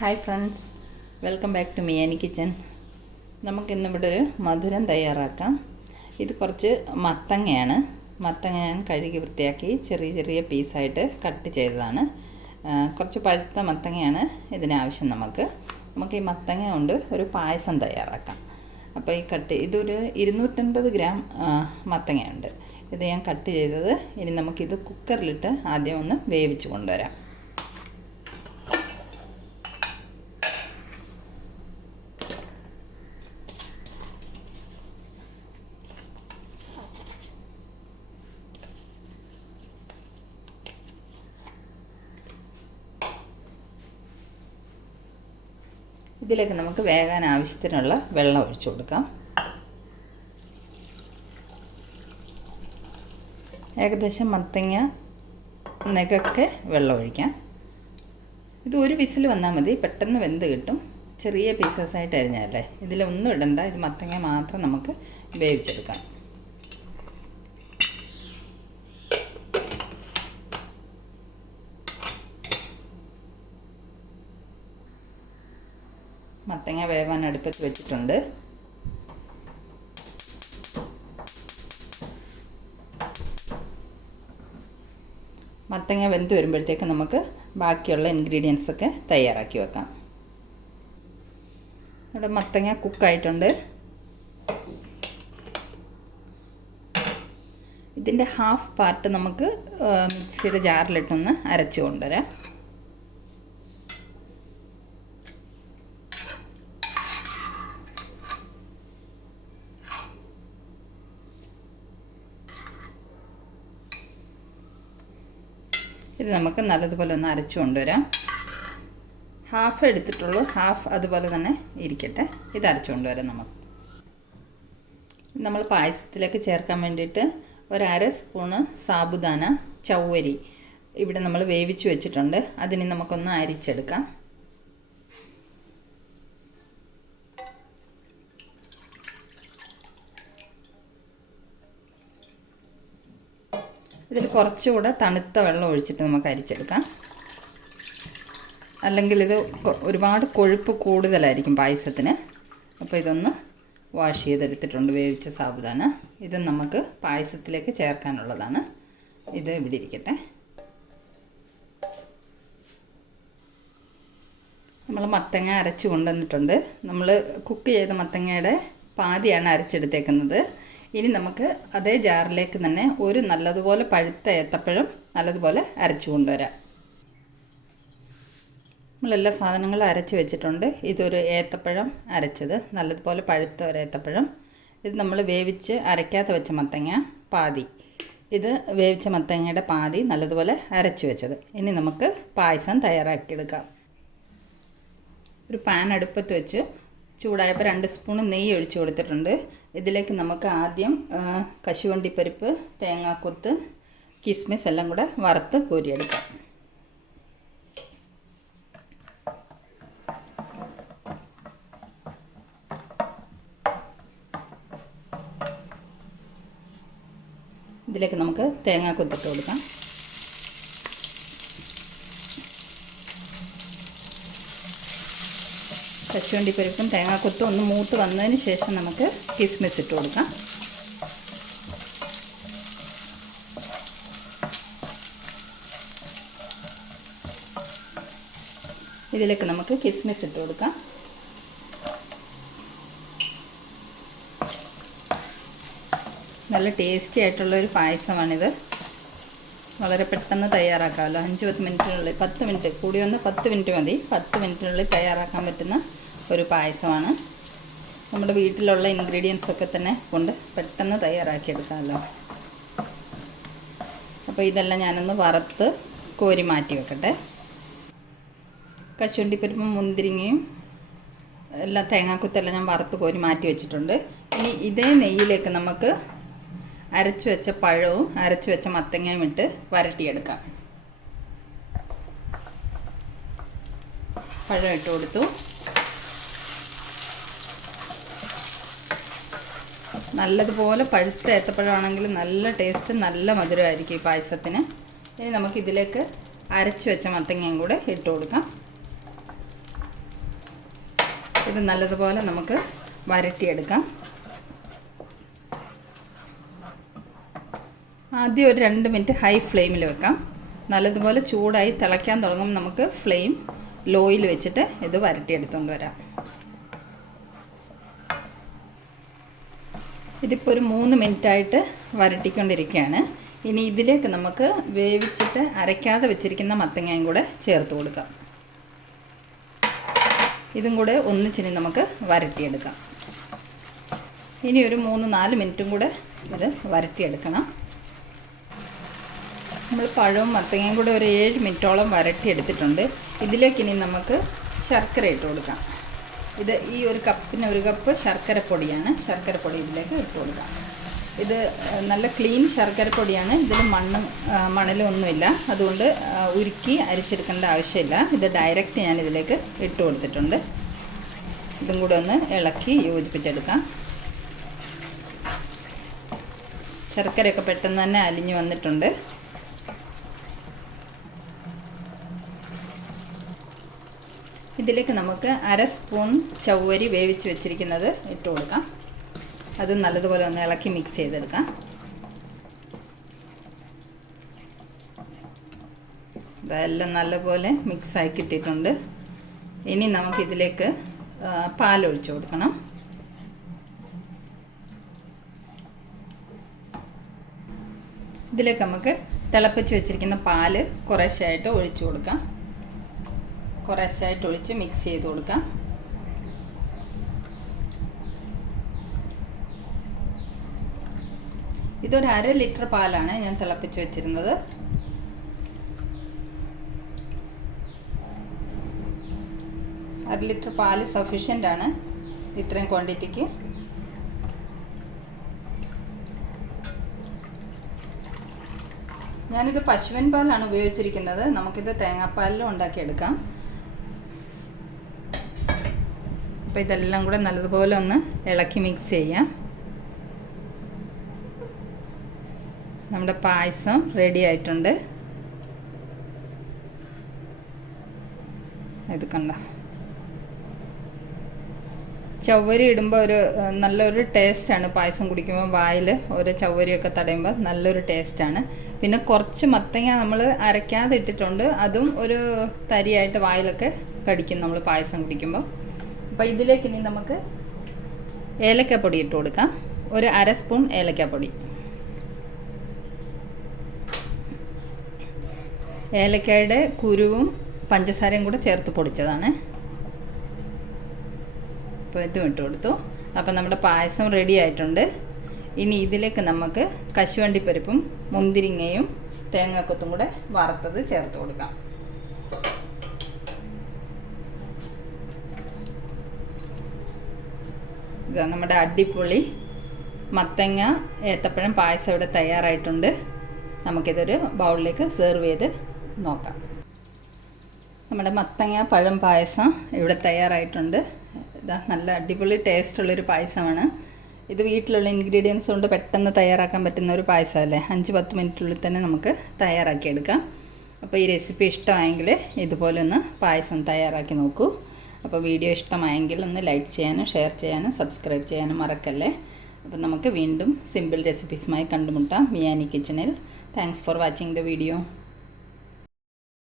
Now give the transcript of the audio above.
Hi friends, welcome back to മിയാനി kitchen. നമുക്കിന്നിവിടെ ഒരു മധുരം തയ്യാറാക്കാം. ഇത് കുറച്ച് മത്തങ്ങയാണ്. മത്തങ്ങ ഞാൻ കഴുകി വൃത്തിയാക്കി ചെറിയ ചെറിയ പീസായിട്ട് കട്ട് ചെയ്തതാണ്. കുറച്ച് പഴുത്ത മത്തങ്ങയാണ് ഇതിനാവശ്യം. നമുക്ക് ഈ മത്തങ്ങ കൊണ്ട് ഒരു പായസം തയ്യാറാക്കാം. അപ്പോൾ ഇതൊരു 250 ഗ്രാം മത്തങ്ങയുണ്ട്. ഇത് ഞാൻ കട്ട് ചെയ്തത്. ഇനി നമുക്കിത് കുക്കറിലിട്ട് ആദ്യം ഒന്ന് വേവിച്ച് കൊണ്ടുവരാം. ഇതിലേക്ക് നമുക്ക് വേകാൻ ആവശ്യത്തിനുള്ള വെള്ളം ഒഴിച്ചു കൊടുക്കാം. ഏകദേശം മത്തങ്ങ നെകക്കെ വെള്ളം ഒഴിക്കാം. ഇത് ഒരു വിസിൽ വന്നാൽ മതി, പെട്ടെന്ന് വെന്ത് കിട്ടും. ചെറിയ പീസസായിട്ട് അരിഞ്ഞാലേ, ഇതിലൊന്നും ഇടണ്ട. ഇത് മത്തങ്ങ മാത്രം നമുക്ക് വേവിച്ചെടുക്കാം. മത്തങ്ങ വേവാൻ അടുപ്പത്ത് വെച്ചിട്ടുണ്ട്. മത്തങ്ങ വെന്ത് വരുമ്പോഴത്തേക്ക് നമുക്ക് ബാക്കിയുള്ള ഇൻഗ്രീഡിയൻസൊക്കെ തയ്യാറാക്കി വെക്കാം. ഇവിടെ മത്തങ്ങ കുക്കായിട്ടുണ്ട്. ഇതിൻ്റെ ഹാഫ് പാർട്ട് നമുക്ക് മിക്സിയുടെ ജാറിലിട്ടൊന്ന് അരച്ച് കൊണ്ടുവരാം. ഇത് നമുക്ക് നല്ലതുപോലെ ഒന്ന് അരച്ചു കൊണ്ടുവരാം. ഹാഫ് എടുത്തിട്ടുള്ളൂ, ഹാഫ് അതുപോലെ തന്നെ ഇരിക്കട്ടെ. ഇത് അരച്ചു കൊണ്ടുവരാം. നമ്മൾ പായസത്തിലേക്ക് ചേർക്കാൻ വേണ്ടിയിട്ട് 1/2 സ്പൂണ് സാബുദാന ചവ്വരി ഇവിടെ നമ്മൾ വേവിച്ച് വെച്ചിട്ടുണ്ട്. അതിന് നമുക്കൊന്ന് അരിച്ചെടുക്കാം. ഇതിൽ കുറച്ചുകൂടെ തണുത്ത വെള്ളം ഒഴിച്ചിട്ട് നമുക്ക് അരിച്ചെടുക്കാം. അല്ലെങ്കിൽ ഇത് ഒരുപാട് കൊഴുപ്പ് കൂടുതലായിരിക്കും പായസത്തിന്. അപ്പോൾ ഇതൊന്ന് വാഷ് ചെയ്തെടുത്തിട്ടുണ്ട് വേവിച്ച സാബുദാന. ഇത് നമുക്ക് പായസത്തിലേക്ക് ചേർക്കാനുള്ളതാണ്. ഇത് ഇവിടെ ഇരിക്കട്ടെ. നമ്മൾ മത്തങ്ങ അരച്ച് കൊണ്ടുവന്നിട്ടുണ്ട്. നമ്മൾ കുക്ക് ചെയ്ത മത്തങ്ങയുടെ പാതിയാണ് അരച്ചെടുത്തേക്കുന്നത്. ഇനി നമുക്ക് അതേ ജാറിലേക്ക് തന്നെ ഒരു നല്ലതുപോലെ പഴുത്ത ഏത്തപ്പഴം നല്ലതുപോലെ അരച്ചു കൊണ്ടുവരാം. നമ്മളെല്ലാ സാധനങ്ങളും അരച്ച് വെച്ചിട്ടുണ്ട്. ഇതൊരു ഏത്തപ്പഴം അരച്ചത്, നല്ലതുപോലെ പഴുത്ത ഒരു ഏത്തപ്പഴം. ഇത് നമ്മൾ വേവിച്ച് അരയ്ക്കാത്ത വെച്ച മത്തങ്ങ പാതി. ഇത് വേവിച്ച മത്തങ്ങയുടെ പാതി നല്ലതുപോലെ അരച്ച് വെച്ചത്. ഇനി നമുക്ക് പായസം തയ്യാറാക്കിയെടുക്കാം. ഒരു പാൻ അടുപ്പത്ത് വെച്ച് ചൂടായപ്പോൾ 2 സ്പൂൺ നെയ്യ് ഒഴിച്ച് കൊടുത്തിട്ടുണ്ട്. ഇതിലേക്ക് നമുക്ക് ആദ്യം കശുവണ്ടിപ്പരിപ്പ്, തേങ്ങാക്കൊത്ത്, കിസ്മിസ് എല്ലാം കൂടെ വറുത്ത് കോരിയെടുക്കാം. ഇതിലേക്ക് നമുക്ക് തേങ്ങാക്കൊത്തിട്ട് കൊടുക്കാം. കശുവണ്ടിപ്പരിപ്പും തേങ്ങാക്കൊത്തും ഒന്ന് മൂത്ത് വന്നതിന് ശേഷം നമുക്ക് കിസ്മിസ് ഇട്ട് കൊടുക്കാം. ഇതിലേക്ക് നമുക്ക് കിസ്മിസ് ഇട്ട് കൊടുക്കാം. നല്ല ടേസ്റ്റി ആയിട്ടുള്ളൊരു പായസമാണിത്. വളരെ പെട്ടെന്ന് തയ്യാറാക്കാമല്ലോ. 5-10 മിനിറ്റിനുള്ളിൽ, 10 മിനിറ്റ് കൂടി വന്ന് 10 മിനിറ്റ് മതി. 10 മിനിറ്റിനുള്ളിൽ തയ്യാറാക്കാൻ പറ്റുന്ന ഒരു പായസമാണ്. നമ്മുടെ വീട്ടിലുള്ള ഇൻഗ്രീഡിയൻസൊക്കെ തന്നെ കൊണ്ട് പെട്ടെന്ന് തയ്യാറാക്കിയെടുക്കാമല്ലോ. അപ്പോൾ ഇതെല്ലാം ഞാനൊന്ന് വറുത്ത് കോരി മാറ്റി വെക്കട്ടെ. കശുവണ്ടിപ്പരിപ്പും മുന്തിരിങ്ങയും എല്ലാം തേങ്ങാക്കുത്തെല്ലാം ഞാൻ വറുത്ത് കോരി മാറ്റി വെച്ചിട്ടുണ്ട്. ഇനി ഇതേ നെയ്യിലേക്ക് നമുക്ക് അരച്ച് വെച്ച പഴവും അരച്ച് വെച്ച മത്തങ്ങയും ഇട്ട് വരട്ടിയെടുക്കാം. പഴം ഇട്ട് കൊടുത്തു. നല്ലതുപോലെ പഴുത്ത ഏത്തപ്പഴമാണെങ്കിൽ നല്ല ടേസ്റ്റ്, നല്ല മധുരമായിരിക്കും ഈ പായസത്തിന്. ഇനി നമുക്കിതിലേക്ക് അരച്ച് വെച്ച മത്തങ്ങയും കൂടെ ഇട്ട് കൊടുക്കാം. ഇത് നല്ലതുപോലെ നമുക്ക് വരട്ടിയെടുക്കാം. ആദ്യം ഒരു 2 മിനിറ്റ് ഹൈ ഫ്ലെയിമിൽ വെക്കാം. നല്ലതുപോലെ ചൂടായി തിളയ്ക്കാൻ തുടങ്ങും. നമുക്ക് ഫ്ലെയിം ലോയിൽ വെച്ചിട്ട് ഇത് വരട്ടിയെടുത്തുകൊണ്ട് വരാം. ഇതിപ്പോൾ ഒരു 3 മിനിറ്റായിട്ട് വരട്ടിക്കൊണ്ടിരിക്കുകയാണ്. ഇനി ഇതിലേക്ക് നമുക്ക് വേവിച്ചിട്ട് അരയ്ക്കാതെ വെച്ചിരിക്കുന്ന മത്തങ്ങയും കൂടെ ചേർത്ത് കൊടുക്കാം. ഇതും കൂടെ ഒന്നിച്ചിനി നമുക്ക് വരട്ടിയെടുക്കാം. ഇനി ഒരു 3-4 മിനിറ്റും കൂടെ ഇത് വരട്ടിയെടുക്കണം. നമ്മൾ പഴവും മത്തങ്ങയും കൂടെ ഒരു 7 മിനിറ്റോളം വരട്ടിയെടുത്തിട്ടുണ്ട്. ഇതിലേക്കിനി നമുക്ക് ശർക്കര ഇട്ട് കൊടുക്കാം. ഇത് ഈ ഒരു കപ്പിന് 1 കപ്പ് ശർക്കരപ്പൊടിയാണ്. ശർക്കരപ്പൊടി ഇതിലേക്ക് ഇട്ട് കൊടുക്കാം. ഇത് നല്ല ക്ലീൻ ശർക്കരപ്പൊടിയാണ്. ഇതിൽ മണലും ഒന്നുമില്ല. അതുകൊണ്ട് ഉരുക്കി അരിച്ചെടുക്കേണ്ട ആവശ്യമില്ല. ഇത് ഡയറക്റ്റ് ഞാൻ ഇതിലേക്ക് ഇട്ട് കൊടുത്തിട്ടുണ്ട്. ഇതും കൂടെ ഒന്ന് ഇളക്കി യോജിപ്പിച്ചെടുക്കാം. ശർക്കരയൊക്കെ പെട്ടെന്ന് തന്നെ അലിഞ്ഞ് വന്നിട്ടുണ്ട്. ഇതിലേക്ക് നമുക്ക് 1/2 സ്പൂൺ ചവ്വരി വേവിച്ച് വെച്ചിരിക്കുന്നത് ഇട്ട് കൊടുക്കാം. അത് നല്ലതുപോലെ ഒന്ന് ഇളക്കി മിക്സ് ചെയ്തെടുക്കാം. ഇതെല്ലാം നല്ലപോലെ മിക്സായി കിട്ടിയിട്ടുണ്ട്. ഇനി നമുക്കിതിലേക്ക് പാലൊഴിച്ച് കൊടുക്കണം. ഇതിലേക്ക് നമുക്ക് തിളപ്പിച്ച് വെച്ചിരിക്കുന്ന പാല് കുറേശ്ശായിട്ട് ഒഴിച്ചു കൊടുക്കാം. കുറേശ്ശായിട്ട് ഒഴിച്ച് മിക്സ് ചെയ്ത് കൊടുക്കാം. ഇതൊരു 1/2 ലിറ്റർ പാലാണ് ഞാൻ തിളപ്പിച്ച് വെച്ചിരുന്നത്. അര ലിറ്റർ പാല് സഫീഷ്യൻ്റ് ആണ് ഇത്രയും ക്വാണ്ടിറ്റിക്ക്. ഞാനിത് പശുവിൻ പാലാണ് ഉപയോഗിച്ചിരിക്കുന്നത്. നമുക്കിത് തേങ്ങാപ്പാലിലും ഉണ്ടാക്കിയെടുക്കാം. അപ്പോൾ ഇതെല്ലാം കൂടെ നല്ലതുപോലെ ഒന്ന് ഇളക്കി മിക്സ് ചെയ്യാം. നമ്മുടെ പായസം റെഡി ആയിട്ടുണ്ട്. ഇത് കണ്ട ചവ്വരി ഇടുമ്പോൾ ഒരു നല്ലൊരു ടേസ്റ്റാണ്. പായസം കുടിക്കുമ്പോൾ വായിൽ ഒരു ചവ്വരിയൊക്കെ തടയുമ്പോൾ നല്ലൊരു ടേസ്റ്റാണ്. പിന്നെ കുറച്ച് മത്തങ്ങ നമ്മൾ അരയ്ക്കാതെ ഇട്ടിട്ടുണ്ട്. അതും ഒരു തരിയായിട്ട് വായിലൊക്കെ കടിക്കും നമ്മൾ പായസം കുടിക്കുമ്പോൾ. അപ്പോൾ ഇതിലേക്ക് ഇനി നമുക്ക് ഏലക്കാപ്പൊടി ഇട്ട് കൊടുക്കാം. ഒരു 1/2 സ്പൂൺ ഏലക്കാപ്പൊടി. ഏലക്കായുടെ കുരുവും പഞ്ചസാരയും കൂടെ ചേർത്ത് പൊടിച്ചതാണ്. അപ്പോൾ ഇതും ഇട്ട് കൊടുത്തു. അപ്പോൾ നമ്മുടെ പായസം റെഡി ആയിട്ടുണ്ട്. ഇനി ഇതിലേക്ക് നമുക്ക് കശുവണ്ടിപ്പരിപ്പും മുന്തിരിങ്ങയും തേങ്ങാക്കൊത്തും കൂടെ വറുത്തത് ചേർത്ത് കൊടുക്കാം. ഇതാ നമ്മുടെ അടിപൊളി മത്തങ്ങ ഏത്തപ്പഴം പായസം ഇവിടെ തയ്യാറായിട്ടുണ്ട്. നമുക്കിതൊരു ബൗളിലേക്ക് സെർവ് ചെയ്ത് നോക്കാം. നമ്മുടെ മത്തങ്ങ പഴം പായസം ഇവിടെ തയ്യാറായിട്ടുണ്ട്. ഇതാ നല്ല അടിപൊളി ടേസ്റ്റുള്ളൊരു പായസമാണ്. ഇത് വീട്ടിലുള്ള ഇൻഗ്രീഡിയൻസ് കൊണ്ട് പെട്ടെന്ന് തയ്യാറാക്കാൻ പറ്റുന്ന ഒരു പായസമല്ലേ. 5-10 മിനിറ്റിനുള്ളിൽ തന്നെ നമുക്ക് തയ്യാറാക്കിയെടുക്കാം. അപ്പോൾ ഈ റെസിപ്പി ഇഷ്ടമായെങ്കിൽ ഇതുപോലെ ഒന്ന് പായസം തയ്യാറാക്കി നോക്കൂ. അപ്പോൾ വീഡിയോ ഇഷ്ടമായെങ്കിൽ ഒന്ന് ലൈക്ക് ചെയ്യാനും ഷെയർ ചെയ്യാനും സബ്സ്ക്രൈബ് ചെയ്യാനും മറക്കല്ലേ. അപ്പോൾ നമുക്ക് വീണ്ടും സിമ്പിൾ റെസിപ്പീസുമായി കണ്ടുമുട്ടാം മിയാനി കിച്ചണിൽ. Thanks for watching the video.